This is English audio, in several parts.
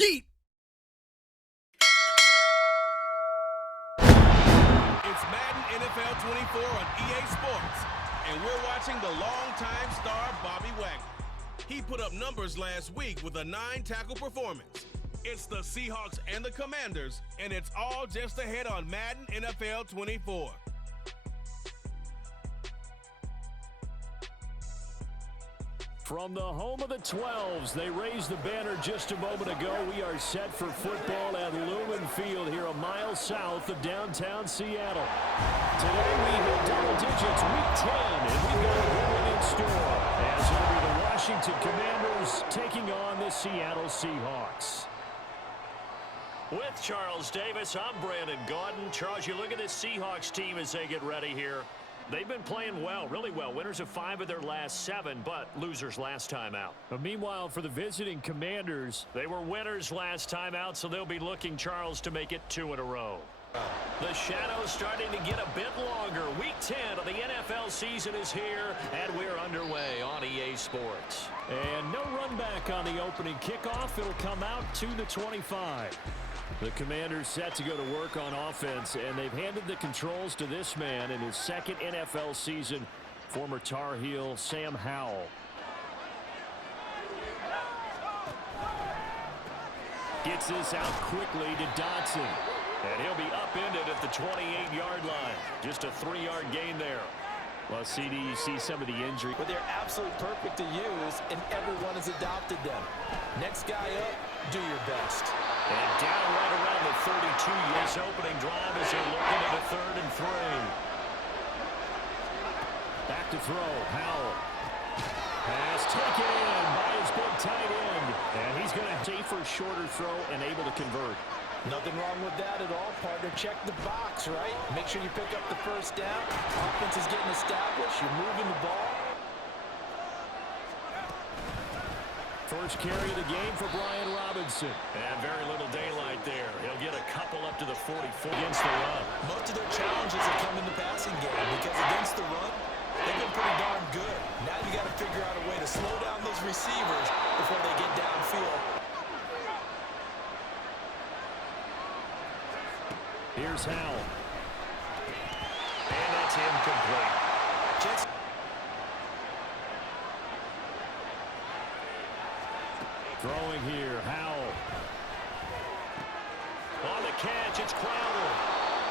Yeet! It's Madden NFL 24 on EA Sports, and we're watching the longtime star Bobby Wagner. He put up numbers last week with a 9-tackle performance. It's the Seahawks and the Commanders, and it's all just ahead on Madden NFL 24. From the home of the 12s, they raised the banner just a moment ago. We are set for football at Lumen Field here a mile south of downtown Seattle. Today we hit double digits, week 10, and we've got a win in store. As it'll be the Washington Commanders taking on the Seattle Seahawks. With Charles Davis, I'm Brandon Gaudin. Charles, you look at this Seahawks team as they get ready here. They've been playing well, really well. Winners of 5 of their last 7, but losers last time out. But meanwhile, for the visiting Commanders, they were winners last time out, so they'll be looking, Charles, to make it 2 in a row. The shadow's starting to get a bit longer. Week 10 of the NFL season is here, and we're underway on EA Sports. And no run back on the opening kickoff. It'll come out to the 25. The Commanders set to go to work on offense, and they've handed the controls to this man in his 2nd NFL season, former Tar Heel Sam Howell. Gets this out quickly to Dotson, and he'll be upended at the 28-yard line. Just a 3-yard gain there. Well, CD, you see some of the injury. But they're absolutely perfect to use, and everyone has adopted them. Next guy up, do your best. And down right around the 32-yard opening drive as they're looking at a 3rd and 3. Back to throw, Howell. Pass taken in by his big tight end. And he's going to safer, shorter throw and able to convert. Nothing wrong with that at all, partner. Check the box, right? Make sure you pick up the first down. Offense is getting established. You're moving the ball. First carry of the game for Brian Robinson. And very little daylight there. He'll get a couple up to the 44 against the run. Most of their challenges have come in the passing game because against the run, they've been pretty darn good. Now you got to figure out a way to slow down those receivers before they get downfield. Here's Howell. And that's incomplete. Throwing here, Howell. On the catch, it's Crowder.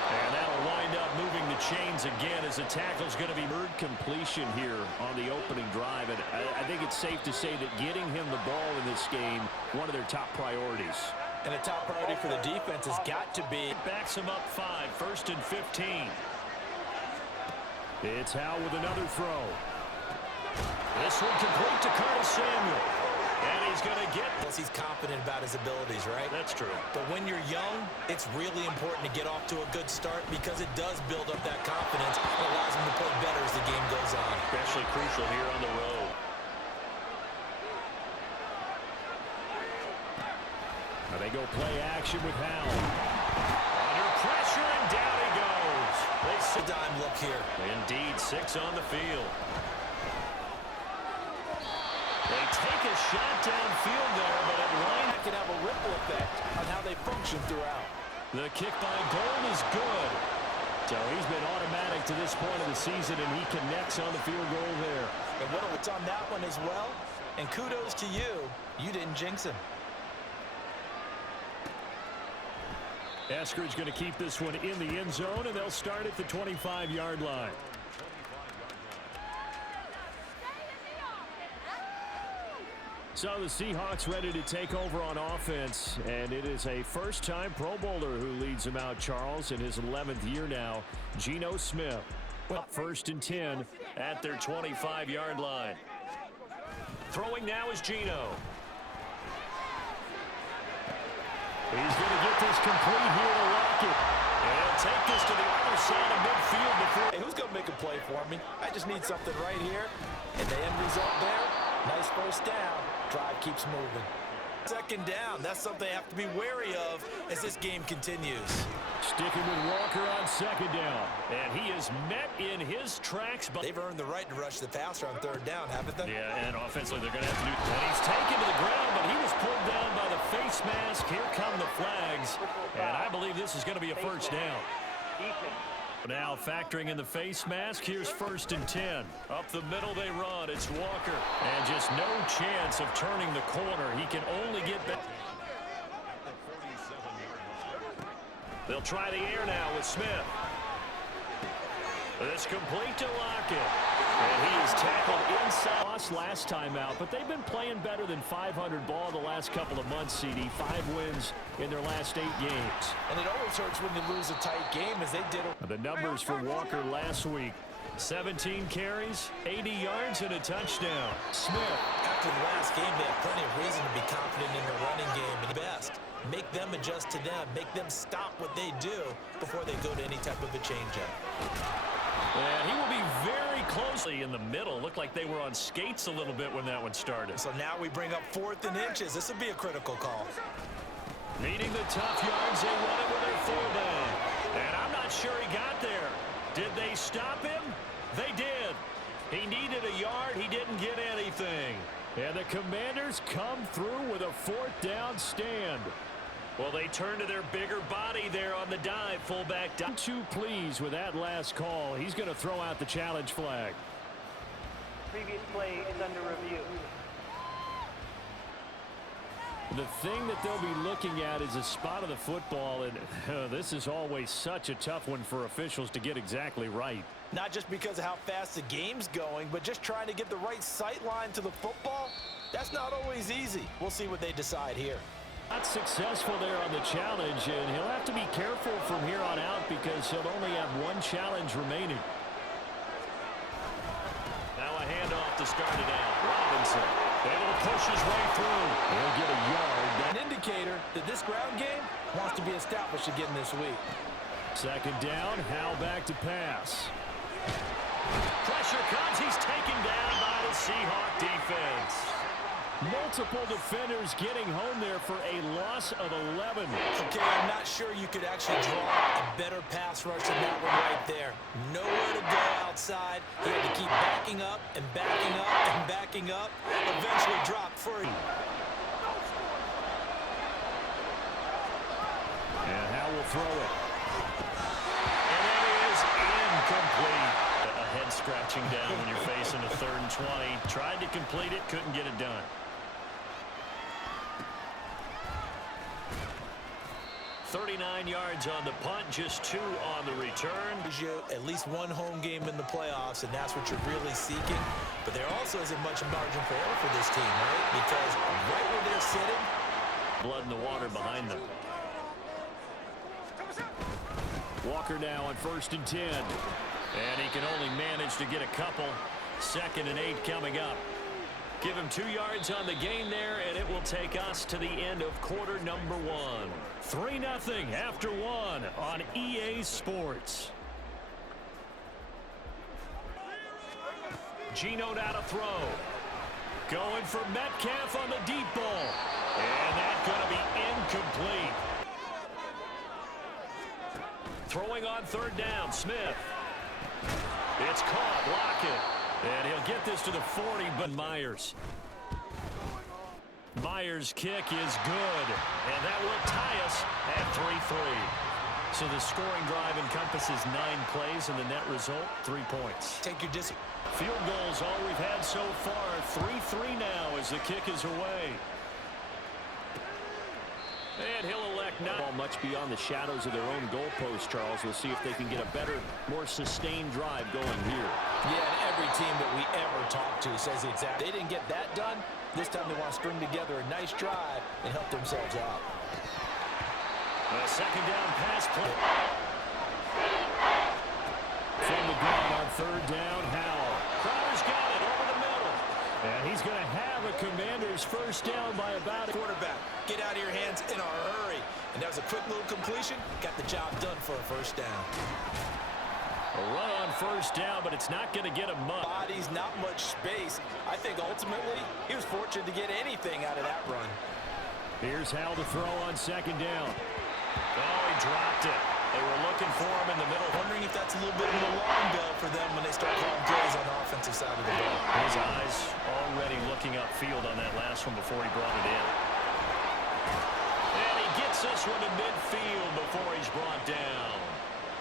And that'll wind up moving the chains again as the tackle's going to be third completion here on the opening drive. And I think it's safe to say that getting him the ball in this game, one of their top priorities. And a top priority for the defense has got to be. Backs him up 5, 1st and 15. It's Howell with another throw. This one complete to Curtis Samuel. And he's going to get. He's confident about his abilities, right? That's true. But when you're young, it's really important to get off to a good start because it does build up that confidence. It allows him to play better as the game goes on. Especially crucial here on the road. Now they go play action with Howell. Under pressure, and down he goes. They sit dime look here. Indeed, 6 on the field. They take a shot downfield there, but it line can have a ripple effect on how they function throughout. The kick by Gold is good. So he's been automatic to this point of the season, and he connects on the field goal there. And what's on that one as well? And kudos to you. You didn't jinx him. Eskridge going to keep this one in the end zone, and they'll start at the 25-yard line. So the Seahawks ready to take over on offense, and it is a first-time Pro Bowler who leads them out, Charles, in his 11th year now, Geno Smith. Well, 1st and 10 at their 25-yard line. Throwing now is Geno. He's going to get this complete here to Lockett. And he'll take this to the other side of midfield before. Hey, who's going to make a play for me? I just need something right here. And the end result there, nice first down. Drive keeps moving. 2nd down, that's something they have to be wary of as this game continues. Sticking with Walker on 2nd down. And he is met in his tracks. But they've earned the right to rush the passer on 3rd down, haven't they? Yeah, and offensively they're going to have to do. And he's taken to the ground, but he was pulled down by the face mask is going to be a first down. Now factoring in the face mask, here's 1st and 10. Up the middle they run, it's Walker. And just no chance of turning the corner. He can only get back. They'll try the air now with Smith. It's complete to Lockett. And he is tackled inside. Lost last time out, but they've been playing better than 500 ball the last couple of months, CD. 5 wins in their last 8 games. And it always hurts when you lose a tight game, as they did. The numbers for Walker last week. 17 carries, 80 yards, and a touchdown. Smith. After the last game, they have plenty of reason to be confident in their running game. And best, make them adjust to them. Make them stop what they do before they go to any type of a changeup. And he will be very closely in the middle. Looked like they were on skates a little bit when that one started. So now we bring up 4th and inches. This will be a critical call. Needing the tough yards, they run it with their fullback. And I'm not sure he got there. Did they stop him? They did. He needed a yard. He didn't get anything. And the Commanders come through with a 4th down stand. Well, they turn to their bigger body there on the dive. Fullback down. Too pleased with that last call. He's going to throw out the challenge flag. Previous play is under review. The thing that they'll be looking at is a spot of the football, and this is always such a tough one for officials to get exactly right. Not just because of how fast the game's going, but just trying to get the right sight line to the football. That's not always easy. We'll see what they decide here. Not successful there on the challenge, and he'll have to be careful from here on out because he'll only have 1 challenge remaining. Now a handoff to start it out. Robinson able to push his way through. He'll get a yard. An indicator that this ground game wants to be established again this week. 2nd down, Howell back to pass. Pressure comes. He's taken down by the Seahawk defense. Multiple defenders getting home there for a loss of 11. Okay, I'm not sure you could actually draw a better pass rush than that one right there. Nowhere to go outside. He had to keep backing up and backing up and backing up. Eventually dropped free. And Howell will throw it. And that is incomplete. A head scratching down when you're facing a 3rd and 20. Tried to complete it, couldn't get it done. 39 yards on the punt, just 2 on the return. At least 1 home game in the playoffs, and that's what you're really seeking. But there also isn't much margin for error for this team, right? Because right where they're sitting, blood in the water behind them. Walker now on 1st and 10. And he can only manage to get a couple. 2nd and 8 coming up. Give him 2 yards on the gain there, and it will take us to the end of quarter number 1. 3-0 after 1 on EA Sports. Geno now to throw. Going for Metcalf on the deep ball. And that's going to be incomplete. Throwing on 3rd down, Smith. It's caught, Lockett. And he'll get this to the 40, but Myers. Myers' kick is good, and that will tie us at 3-3. So the scoring drive encompasses 9 plays, and the net result, 3 points. take your discipline. Field goals all we've had so far. 3-3 now as the kick is away. And he'll elect not much beyond the shadows of their own goalpost, Charles. We'll see if they can get a better, more sustained drive going here. Yeah, and every team that we ever talk to says exactly. They didn't get that done. This time they want to string together a nice drive and help themselves out. A 2nd down pass play. From the ground on 3rd down, Howell. Crowder's got it over the middle. And he's going to have a Commander's 1st down by about a quarterback. Get out of your hands in a hurry. And that was a quick little completion. Got the job done for a 1st down. A run on 1st down, but it's not going to get him much. Bodies, not much space. I think ultimately he was fortunate to get anything out of that run. Here's Howell to throw on 2nd down. Oh, he dropped it. They were looking for him in the middle. Wondering if that's a little bit of an alarm bell for them when they start calling plays on the offensive side of the ball. His eyes already looking upfield on that last one before he brought it in. And he gets this one to midfield before he's brought down.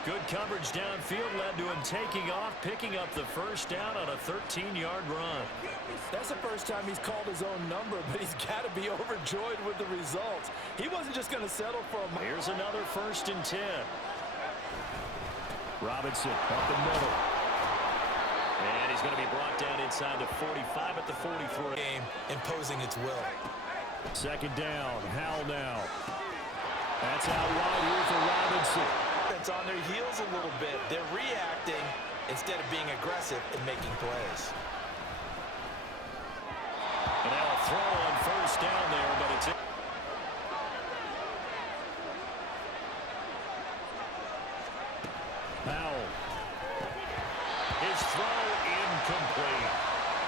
Good coverage downfield led to him taking off, picking up the first down on a 13-yard run. That's the first time he's called his own number, but he's got to be overjoyed with the results. He wasn't just going to settle for a... Here's another 1st and 10. Robinson up the middle. And he's going to be brought down inside the 45 at the 43. Game imposing its will. 2nd down. Howell now. That's out wide here for Robinson. It's on their heels a little bit. They're reacting instead of being aggressive and making plays. And now a throw on 1st down there, but it's... Howell. His throw incomplete.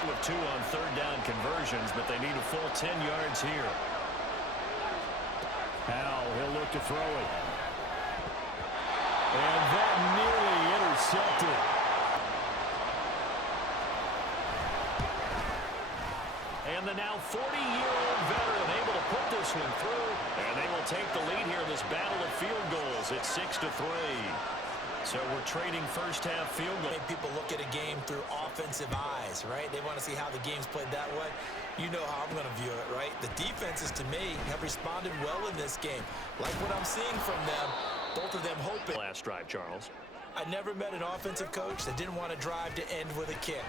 With 2 on 3rd down conversions, but they need a full 10 yards here. Howell, he'll look to throw it. And that nearly intercepted. And the now 40-year-old veteran able to put this one through. And they will take the lead here in this battle of field goals at 6-3. So we're trading first-half field goal. People look at a game through offensive eyes, right? They want to see how the game's played that way. You know how I'm going to view it, right? The defenses, to me, have responded well in this game. Like what I'm seeing from them, both of them hoping. Last drive, Charles. I never met an offensive coach that didn't want to drive to end with a kick.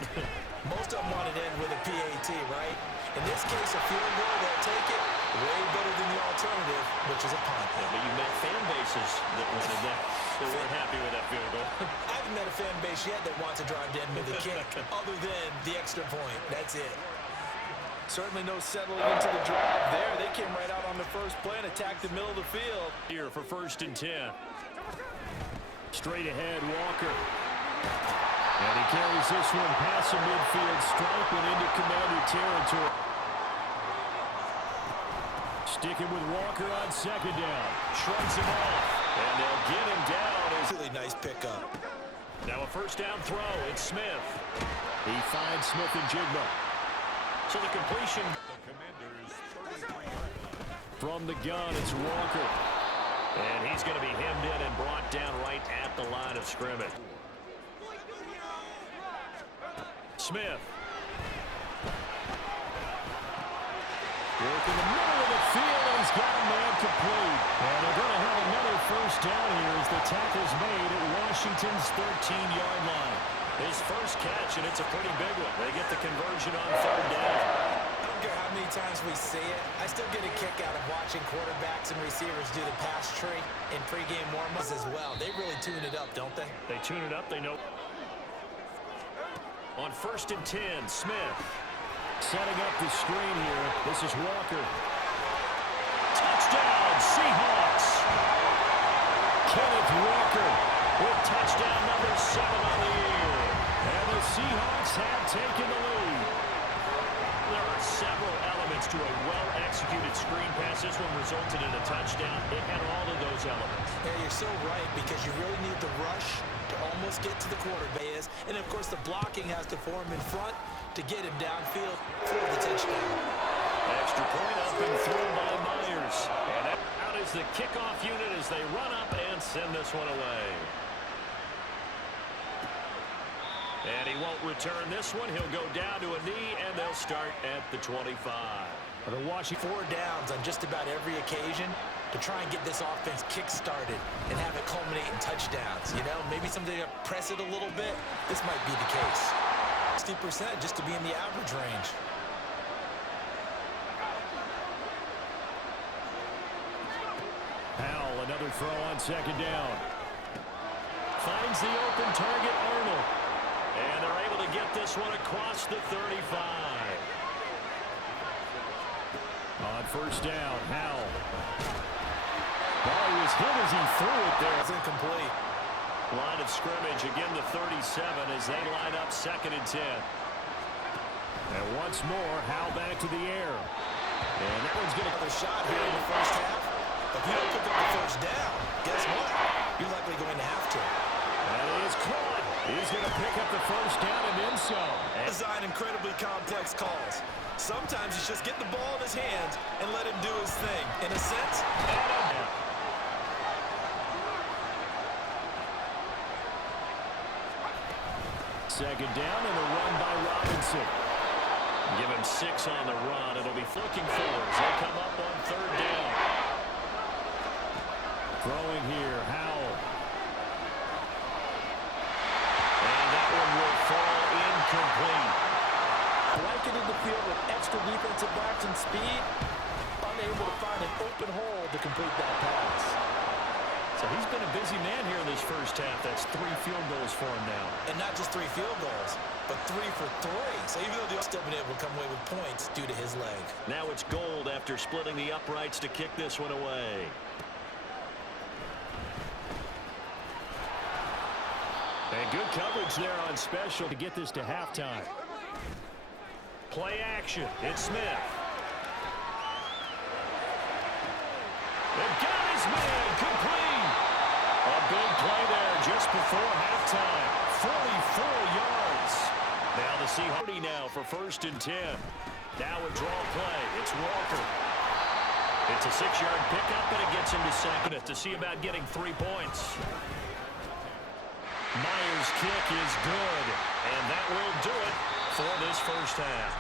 Most of them wanted to end with a PAT, right? In this case, a field goal, they'll take it way better than the alternative, which is a punt. Yeah, but you met fan bases that wanted that. They weren't happy with that field goal. I haven't met a fan base yet that wants to drive to end with a kick, other than the extra point. That's it. Certainly no settling into the drive there. They came right out on the first play and attacked the middle of the field. Here for 1st and 10. Straight ahead, Walker. And he carries this one past the midfield stripe and into Commander territory. Sticking with Walker on 2nd down. Shrugs him off. And they'll get him down. Really nice pickup. Now a 1st down throw. It's Smith. He finds Smith and Jigma. So the completion. From the gun, it's Walker. And he's going to be hemmed in and brought down right at the line of scrimmage. Smith. Work in the middle of the field, and he's got a man complete. And they're going to have another 1st down here as the tackle's made at Washington's 13-yard line. His first catch, and it's a pretty big one. They get the conversion on 3rd down. I don't care how many times we see it. I still get a kick out of watching quarterbacks and receivers do the pass tree in pregame warm-ups as well. They really tune it up, don't they? They tune it up. They know. On 1st and 10, Smith. Setting up the screen here. This is Walker. Touchdown, Seahawks. Kenneth Walker with touchdown number 7 on the year. And the Seahawks have taken the lead. There are several elements to a well-executed screen pass. This one resulted in a touchdown. It had all of those elements. Yeah, you're so right, because you really need the rush to almost get to the quarterback. And, of course, the blocking has to form in front to get him downfield for the touchdown. Extra point up and through by Myers. And out is the kickoff unit as they run up and send this one away. And he won't return this one. He'll go down to a knee, and they'll start at the 25. The Washington 4 downs on just about every occasion to try and get this offense kick-started and have it culminate in touchdowns. You know, maybe something to press it a little bit. This might be the case. 60% just to be in the average range. Howell, another throw on 2nd down. Finds the open target, Arnold. And they're able to get this one across the 35. On 1st down, Howell. Ball was hit as he threw it there. It's incomplete. Line of scrimmage, again the 37 as they line up 2nd and 10. And once more, Howell back to the air. And that one's going to have a shot here in the first half. If you don't pick up the 1st down, guess what? You're likely going to have to. That is caught. He's going to pick up the first down and then some. Design incredibly complex calls. Sometimes he's just get the ball in his hands and let him do his thing. In a sense, second down and a run by Robinson. Give him 6 on the run. It'll be looking for as they come up on third down. Throwing here, Howell. And that one will fall incomplete. Blanketed in the field with extra defensive backs and speed, unable to find an open hole to complete that pass. So he's been a busy man here in this first half. That's 3 field goals for him now. And not just 3 field goals, but 3 for 3. So even though they've still been able to come away with points due to his leg. Now it's Gold after splitting the uprights to kick this one away. And good coverage there on special to get this to halftime. Play action. It's Smith. They've got his man complete. A big play there just before halftime. 44 yards. Now the Seahawks now for 1st and 10. Now a draw play. It's Walker. It's a 6-yard pickup, and it gets him to second to see about getting 3 points. Myers' kick is good, and that will do it for this first half.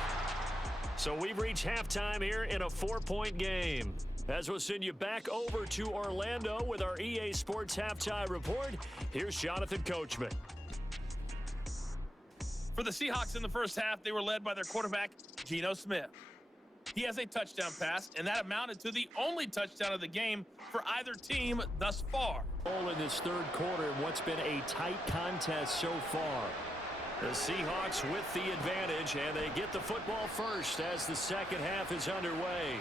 So we've reached halftime here in a 4-point game. As we'll send you back over to Orlando with our EA Sports Halftime Report, here's Jonathan Coachman. For the Seahawks in the first half, they were led by their quarterback, Geno Smith. He has a touchdown pass, and that amounted to the only touchdown of the game for either team thus far. In this third quarter in what's been a tight contest so far. The Seahawks with the advantage, and they get the football first as the second half is underway.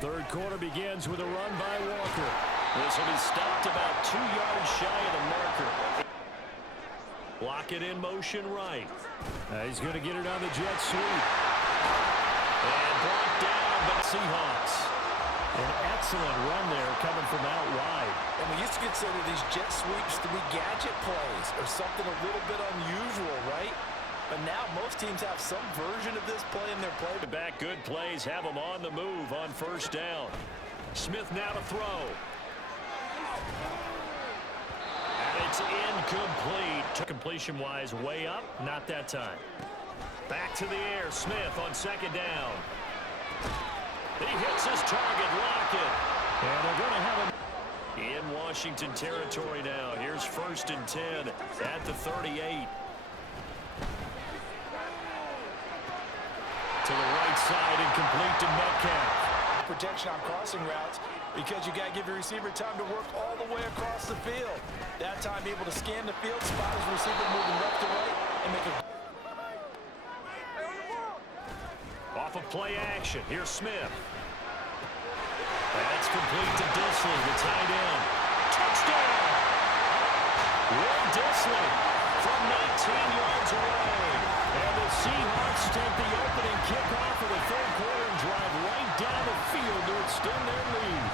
Third quarter begins with a run by Walker. This will be stopped about 2 yards shy of the marker. Block it in motion right. He's going to get it on the jet sweep. And brought down by the Seahawks. An excellent run there coming from out wide. And we used to consider these jet sweeps to be gadget plays or something a little bit unusual, right? But now most teams have some version of this play in their play. Back good plays have them on the move on first down. Smith now to throw. And it's incomplete. Completion-wise, way up. Not that time. Back to the air. Smith on second down. He hits his target. Lockett. And they're going to have him in Washington territory now. Here's 1st and 10 at the 38. To the right side and complete to Metcalf. Protection on crossing routes because you got to give your receiver time to work all the way across the field. That time able to scan the field, spot his receiver moving left to right, and make a... Off of play action. Here's Smith. That's complete to Disley, the tight end. Touchdown! Will Disley from 19 yards away. And the Seahawks take the opening kickoff of the third quarter and drive right down the field to extend their lead.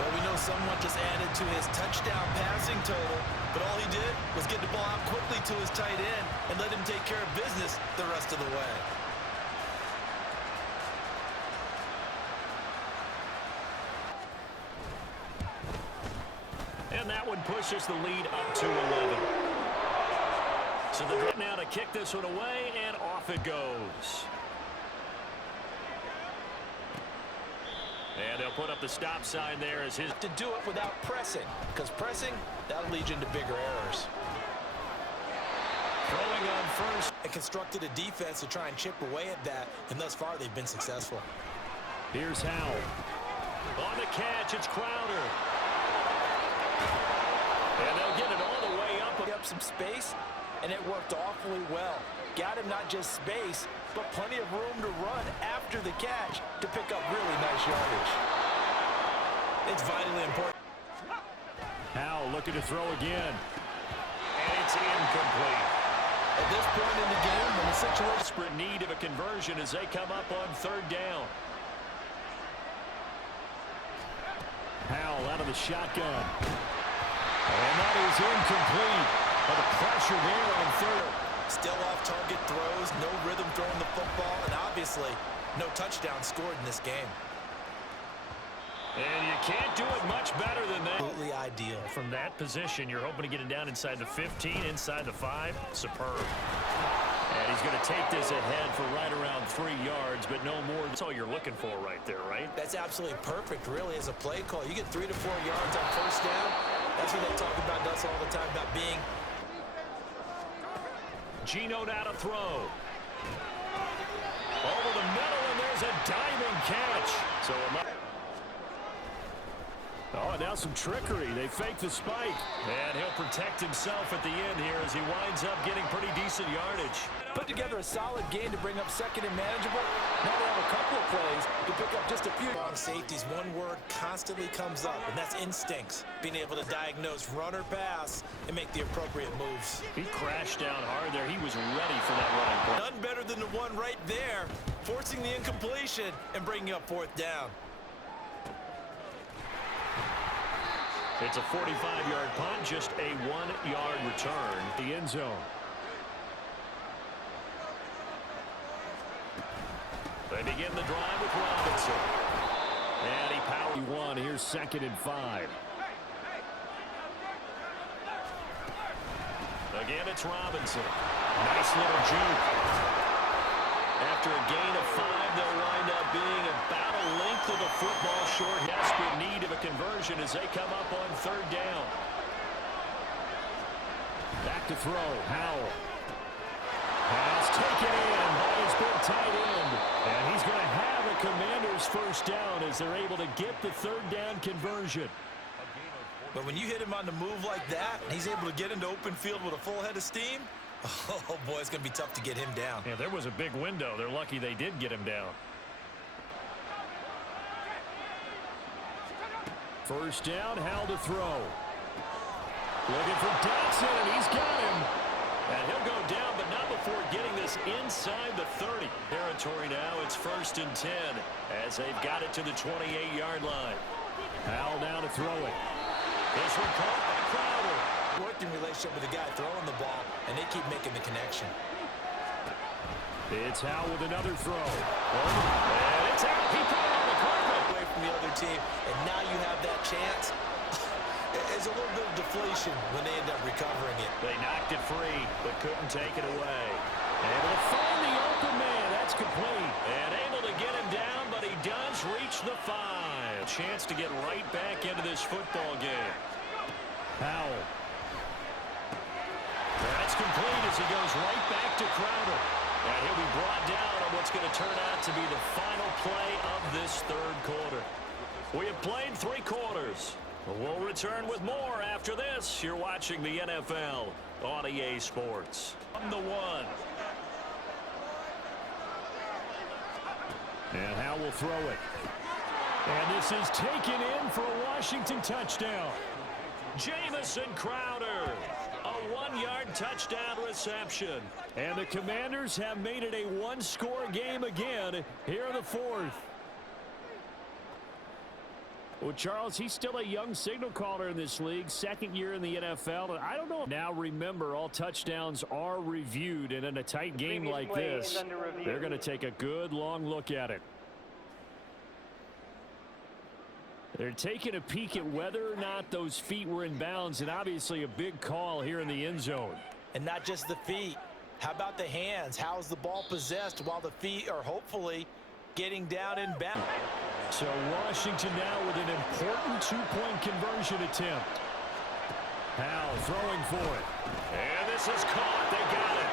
Well, we know someone just added to his touchdown passing total, but all he did was get the ball out quickly to his tight end and let him take care of business the rest of the way. And that one pushes the lead up to 11. So they're now to kick this one away, and off it goes. And they'll put up the stop sign there as his... To do it without pressing, because pressing, that'll lead you into bigger errors. Throwing on first. And constructed a defense to try and chip away at that, and thus far they've been successful. Here's Howell. On the catch, it's Crowder. And they'll get it all the way up. Up some space, and it worked awfully well. Got him not just space, but plenty of room to run after the catch to pick up really nice yardage. It's vitally important. Howell looking to throw again. And it's incomplete. At this point in the game, when the situation... Desperate need of a conversion as they come up on third down. Howell out of the shotgun. And that is incomplete. But the pressure there on third. Still off target throws, no rhythm throwing the football, and obviously no touchdown scored in this game. And you can't do it much better than that. Absolutely ideal. From that position, you're hoping to get it down inside the 15, inside the 5. Superb. And he's going to take this ahead for right around 3 yards, but no more. That's all you're looking for right there, right? That's absolutely perfect, really, as a play call. You get 3 to 4 yards on first down. That's what they talk about us all the time, about being. Geno now to throw. Over the middle, and there's a diving catch. So oh, now some trickery. They fake the spike. And he'll protect himself at the end here as he winds up getting pretty decent yardage. Put together a solid game to bring up second and manageable. Now they have a couple of plays to pick up just a few. On safeties, one word constantly comes up, and that's instincts. Being able to diagnose run or pass and make the appropriate moves. He crashed down hard there. He was ready for that running play. None better than the one right there, forcing the incompletion and bringing up fourth down. It's a 45-yard punt, just a 1-yard return. The end zone. They begin the drive with Robinson. And he powered one. Here's 2nd and 5. Again, it's Robinson. Nice little juke. After a gain of 5, they'll wind up being about a length of the football short. Desperate need of a conversion as they come up on 3rd down. Back to throw. Howell. Pass taken in by his big tight end. And he's going to have a Commander's first down as they're able to get the 3rd down conversion. But when you hit him on the move like that, and he's able to get into open field with a full head of steam, oh boy, it's going to be tough to get him down. Yeah, there was a big window. They're lucky they did get him down. First down, Howell to throw. Looking for Dotson, and he's got him. And he'll go down, but not before getting this inside the 30. Territory now, it's 1st and 10 as they've got it to the 28-yard line. Howell now to throw it. This one caught by Crowder. Working relationship with the guy throwing the ball, and they keep making the connection. It's Howell with another throw. And it's out. He put it on the carpet. Away from the other team, and now you have that chance. There's a little bit of deflation when they end up recovering it. They knocked it free, but couldn't take it away. Able to find the open man. That's complete. And able to get him down, but he does reach the 5. Chance to get right back into this football game. Howell. That's complete as he goes right back to Crowder. And he'll be brought down on what's going to turn out to be the final play of this 3rd quarter. We have played 3 quarters. We'll return with more after this. You're watching the NFL on EA Sports. On the 1. And Howell will throw it. And this is taken in for a Washington touchdown. Jamison Crowder. A 1-yard touchdown reception. And the Commanders have made it a 1-score game again here in the 4th. Well, Charles, he's still a young signal caller in this league, 2nd year in the NFL, and I don't know. Now, remember, all touchdowns are reviewed, and in a tight game like this, they're going to take a good, long look at it. They're taking a peek at whether or not those feet were in bounds, and obviously a big call here in the end zone. And not just the feet. How about the hands? How's the ball possessed while the feet are hopefully getting down in bounds? So Washington now with an important 2-point conversion attempt. Howell throwing for it. And this is caught. They got it.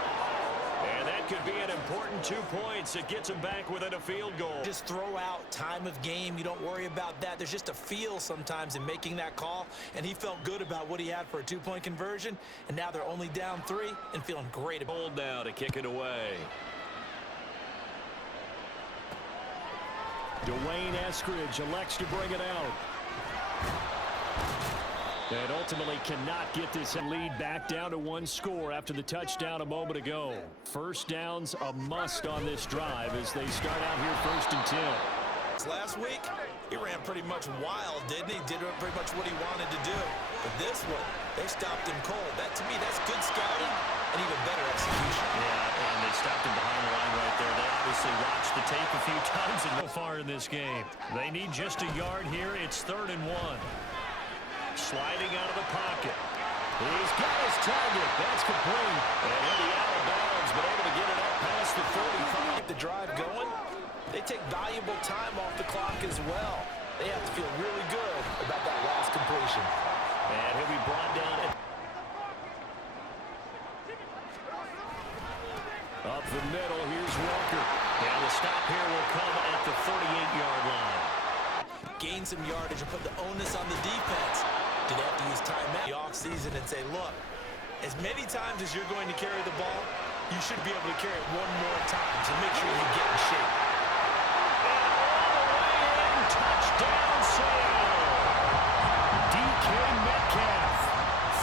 And that could be an important 2 points. It gets them back within a field goal. Just throw out time of game. You don't worry about that. There's just a feel sometimes in making that call. And he felt good about what he had for a 2-point conversion. And now they're only down 3 and feeling great about it. Hold now to kick it away. Dwayne Eskridge elects to bring it out. And ultimately cannot get this lead back down to 1 score after the touchdown a moment ago. First downs a must on this drive as they start out here 1st and 10. Last week, he ran pretty much wild, didn't he? Did pretty much what he wanted to do. But this one, they stopped him cold. That, to me, that's good scouting and even better execution. Yeah, and they stopped him behind the line right there. They obviously watched the tape a few times and so far in this game. They need just a yard here. It's 3rd and 1. Sliding out of the pocket. He's got his target. That's complete. And he'll be out of bounds, but able to get it up past the 45. Get the drive going. They take valuable time off the clock as well. They have to feel really good about that last completion. And he'll be brought down. Up the middle, here's Walker. And the stop here will come at the 48-yard line. Gain some yardage and put the onus on the defense. Do they have to use timeout the offseason and say, look, as many times as you're going to carry the ball, you should be able to carry it one more time, so make sure you get in shape. Touchdown sale. DK Metcalf,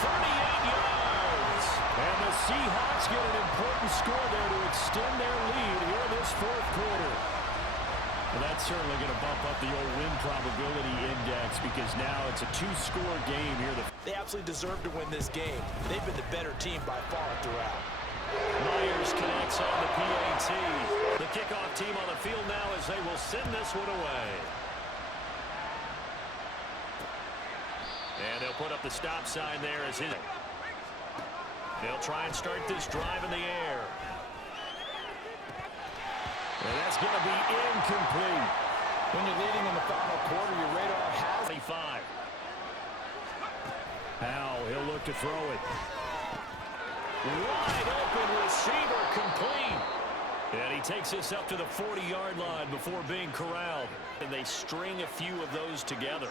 38 yards. And the Seahawks get an important score there to extend their lead here in this 4th quarter. Well, that's certainly going to bump up the old win probability index because now it's a 2-score game here. They absolutely deserve to win this game. They've been the better team by far throughout. Myers connects on the PAT. The kickoff team on the field now as they will send this one away. And they'll put up the stop sign there as his. They'll try and start this drive in the air. And that's going to be incomplete. When you're leading in the final quarter, your radar has 25. Howell, he'll look to throw it. Wide open receiver, complete. And he takes this up to the 40-yard line before being corralled. And they string a few of those together.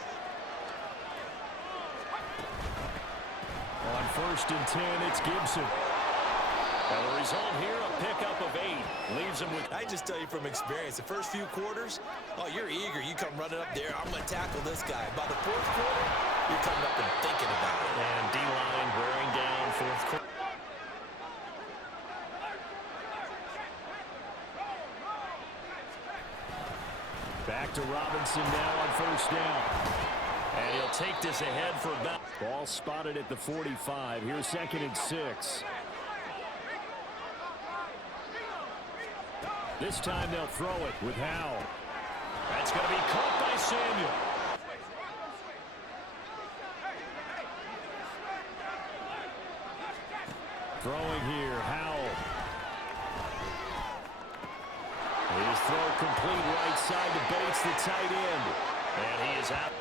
On 1st and 10, it's Gibson. And the result here, a pickup of 8. Leaves him with... I just tell you from experience, the first few quarters, oh, you're eager. You come running up there, I'm going to tackle this guy. By the 4th quarter, you're coming up and thinking about it. And D-line wearing down 4th quarter. Back to Robinson now on 1st down. And he'll take this ahead for about... Ball spotted at the 45. Here's 2nd and 6. This time they'll throw it with Howell. That's going to be caught by Samuel. Throwing here, Howell. His throw complete right side to Bates, the tight end. And he is out.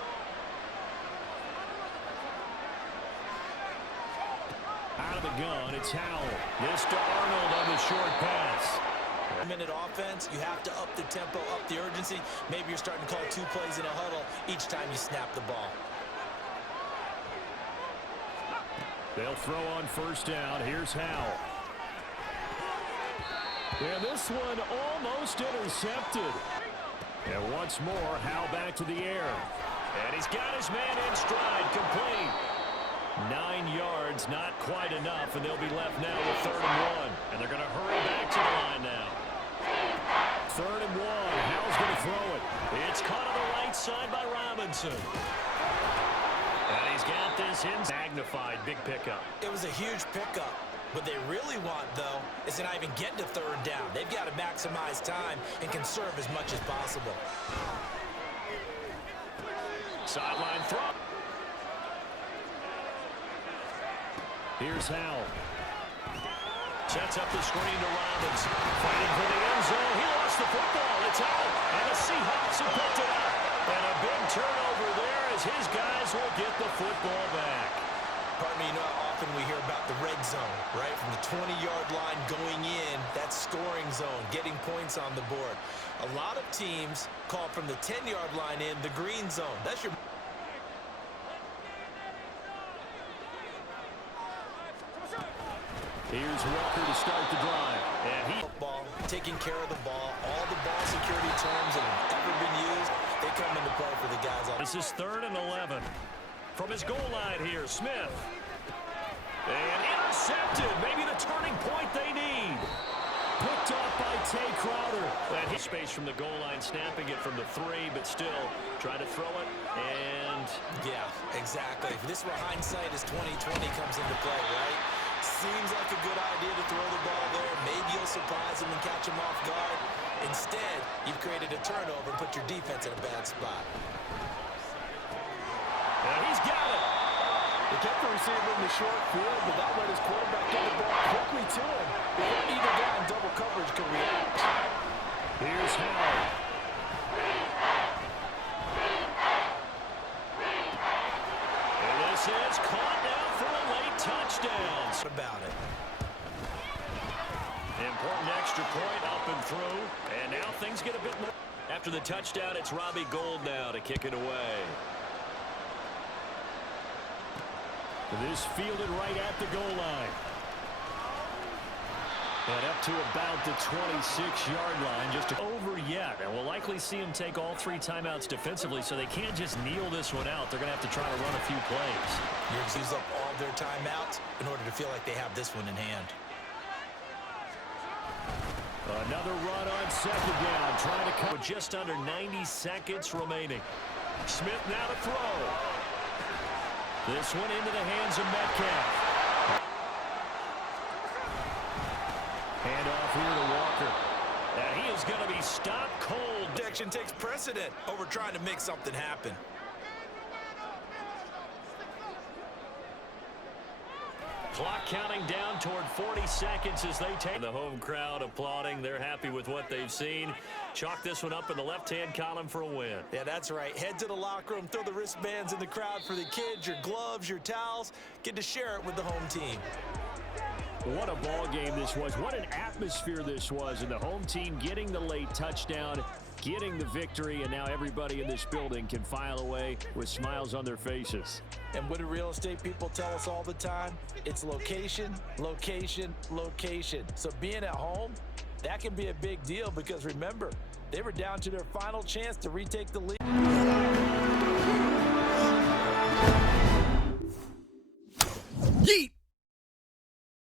Out of the gun, it's Howell. This to Arnold on the short pass. Minute offense, you have to up the tempo, up the urgency. Maybe you're starting to call 2 plays in a huddle each time you snap the ball. They'll throw on 1st down. Here's Howell. And this one almost intercepted. And once more, Howell back to the air. And he's got his man in stride, complete. 9 yards, not quite enough, and they'll be left now with 3rd and 1. And they're going to hurry back to the line now. 3rd and 1. Howell's going to throw it. It's caught on the right side by Robinson. And he's got this in. Magnified, big pickup. It was a huge pickup. What they really want, though, is to not even get to 3rd down. They've got to maximize time and conserve as much as possible. Sideline throw. Here's Howell. Sets up the screen to Robinson. Fighting for the end zone. He lost the football. It's out. And the Seahawks have picked it up. And a big turnover there as his guys will get the football back. Pardon me, you know how often we hear about the red zone, right? From the 20-yard line going in, that's scoring zone, getting points on the board. A lot of teams call from the 10-yard line in the green zone. That's your... Here's Walker to start the drive. And he... Football, taking care of the ball, all the ball security terms that have ever been used, they come into play for the guys. This is 3rd and 11. From his goal line here, Smith. And intercepted. Maybe the turning point they need. Picked off by Dante Crowder. That hit space from the goal line, snapping it from the 3, but still trying to throw it. And yeah, exactly. If this were hindsight as 2020 comes into play, right? Seems like a good idea to throw the ball there. Maybe you'll surprise him and catch him off guard. Instead, you've created a turnover and put your defense in a bad spot. And he's got it. They kept the receiver in the short field, but that led his quarterback get the ball quickly to him before either guy in double coverage could react. Here's Howard. And this is caught down for a late touchdown. What about it? Important extra point up and through. And now things get a bit more. After the touchdown, it's Robbie Gould now to kick it away. This fielded right at the goal line. And up to about the 26-yard line, just over yet. And we'll likely see him take all 3 timeouts defensively, so they can't just kneel this one out. They're going to have to try to run a few plays. You're use up all their timeouts in order to feel like they have this one in hand. Another run on second down, trying to cover just under 90 seconds remaining. Smith now to throw. This one into the hands of Metcalf. Handoff here to Walker. And he is going to be stopped cold. Protection takes precedent over trying to make something happen. Clock counting down toward 40 seconds as they take. The home crowd applauding. They're happy with what they've seen. Chalk this one up in the left-hand column for a win. Yeah, that's right. Head to the locker room, throw the wristbands in the crowd for the kids, your gloves, your towels. Get to share it with the home team. What a ball game this was. What an atmosphere this was. And the home team getting the late touchdown, getting the victory, and now everybody in this building can file away with smiles on their faces. And what do real estate people tell us all the time? It's location, location, location. So being at home, that can be a big deal because remember, they were down to their final chance to retake the lead. Yeet!